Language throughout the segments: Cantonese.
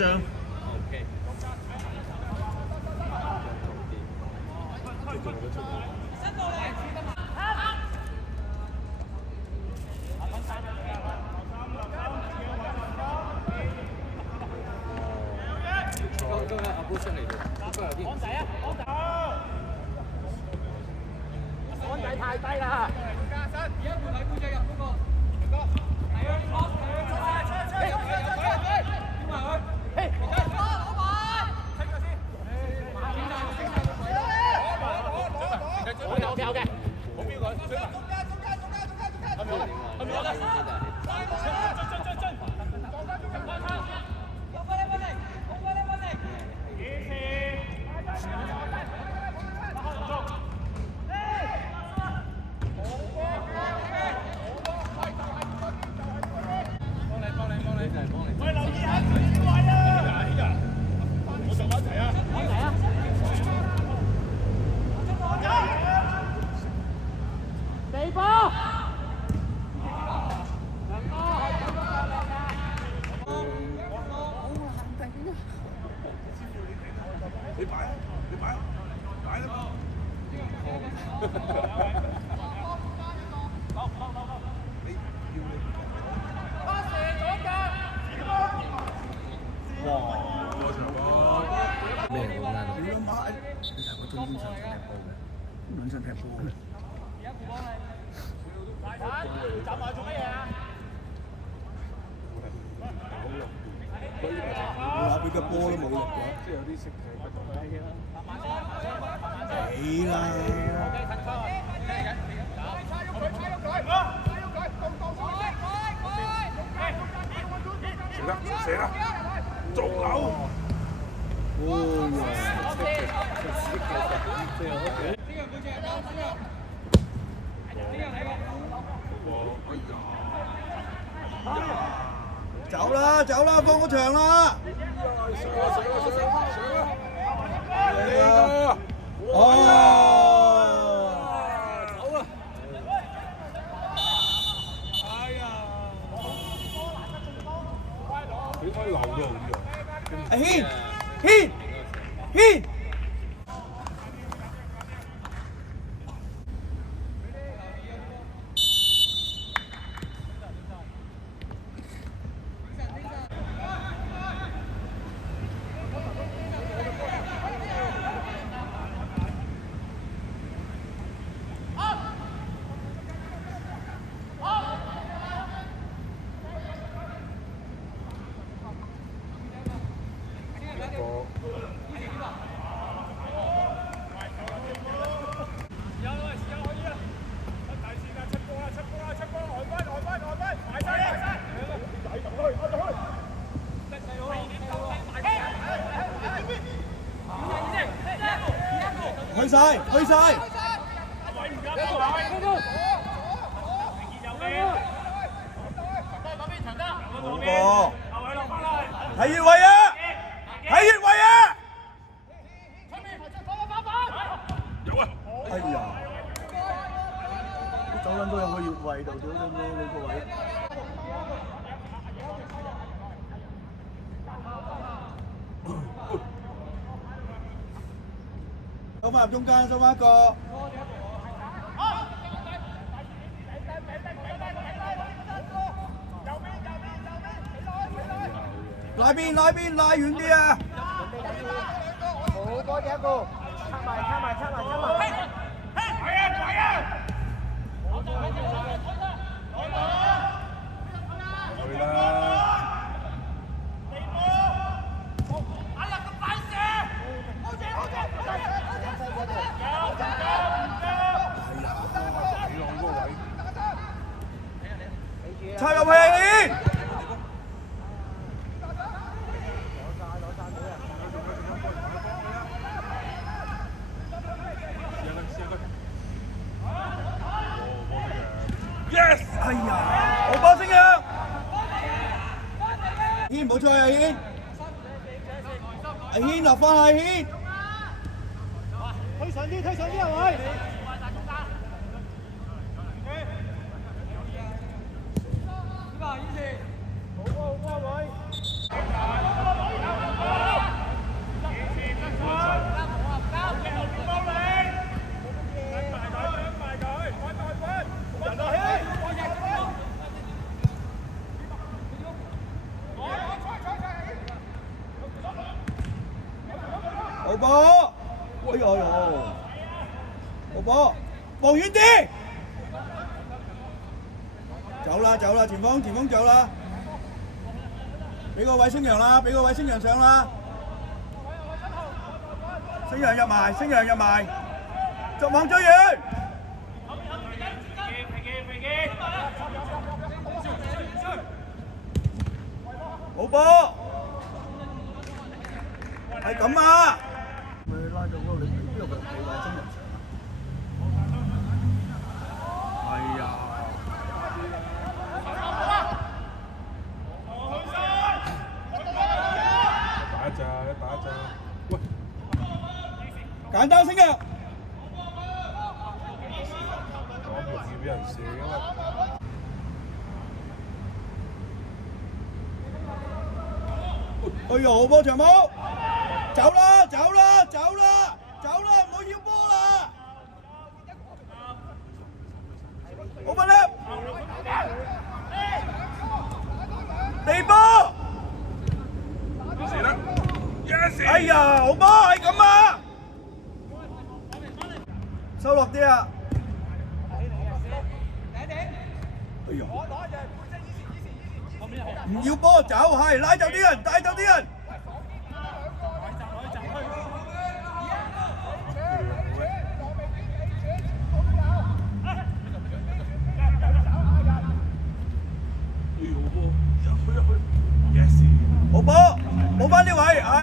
張。OK。今日阿波出嚟喎，應該有啲。安仔啊！安仔太低啦！而家換喺背脊入嗰個。係啊！嘿！老闆，清咗先。OK。冇標佢。中喂，留意下佢啲位啊！我上埋一齊啊！地波！你擺啦嘛！咩嚟㗎？你諗下，你睇我中堅上踢波嘅，兩上踢波嘅。走埋做乜嘢啊？話佢嘅波都冇入嘅，即係有啲識踢不同嘅啦。死啦！射啦！捉樓！走啦，走啦，放個場啦！應該留咗好啲喎。阿軒，去晒！冇個，睇越位啊！有啊！哎呀，走撚到有個越位度，屌你咩你個位？收翻入中間，收翻一個。拉邊，拉遠啲啊！好多嘅一個，插埋。去啦！插入去！Yes！哎呀，好波聲啊！軒冇錯啊，軒！阿軒落翻去，軒！推上啲係咪？好波位！好波，哎呦呦，好波，望遠啲，走啦走啦，前鋒走啦，俾個位星陽啦，俾個位星陽上啦，星陽入埋，逐網追遠。好波，係咁啊！佢拉咗嗰個你邊度俾位真人上啊？係呀！打一陣，喂，簡單升嘅。咁容易俾人射嘅嘛？哎呀，好波長毛，走啦，唔好要波啦！好快啲，地波，射得，yes！哎呀，好波係咁啊！收落啲啊！哎呀，唔要波走，係拉走啲人，帶走啲人。好波，冇翻呢位啊！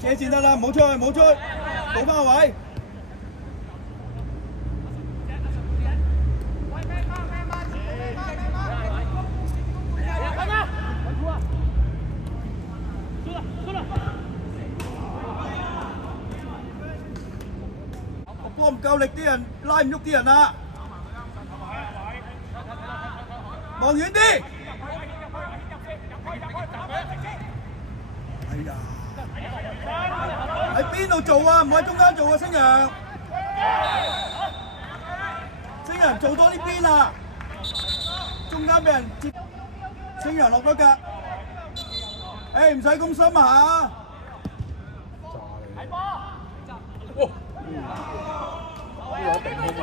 射線得啦，唔好出去，補翻個位。波唔夠力，啲人拉唔喐啲人啊！望遠啲。哎呀！喺邊度做啊？唔喺中間做啊！星陽做多呢邊啊！中間俾人接，星陽落咗格。誒唔使咁深啊嚇！哇！呢個頂空啊！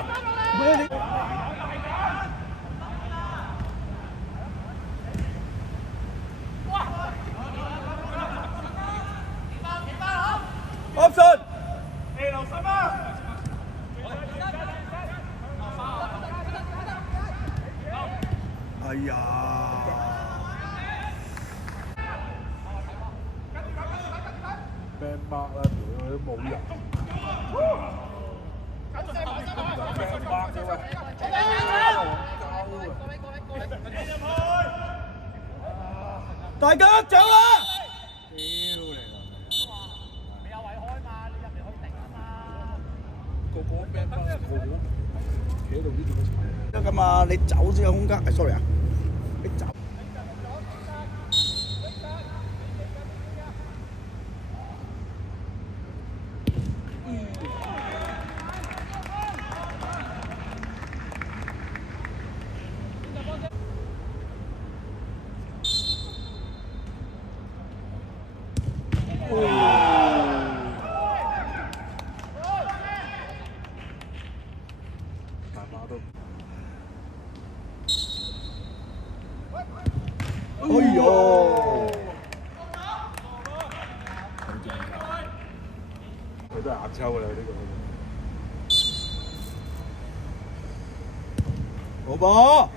咩你？Option！你留心啊！哎呀！咩mark啦？佢都冇人。咩mark嘅喂？大家走啊！個咩mark？個企喺度呢點樣？得㗎嘛，你走先有空間。sorry 啊，你走。大馬都。哎呦！佢都係硬抽㗎啦呢個。好波！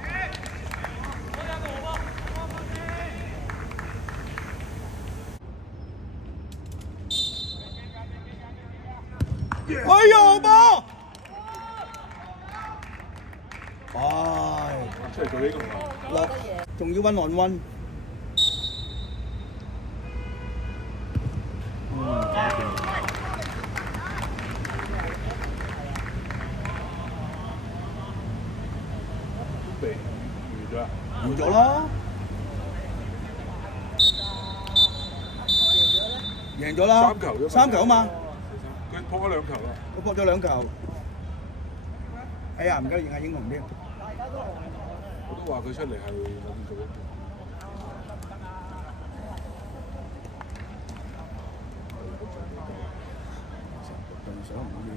哎呀，好波！唉，出嚟做呢個落，仲要温on温。未完咗啊？完咗啦，贏咗啦，三球啫嘛。三球啊嘛。佢撲咗兩球啦。佢撲咗兩球。哎呀，唔記得認下英雄添。我都話佢出嚟係諗做。動手唔好嘢。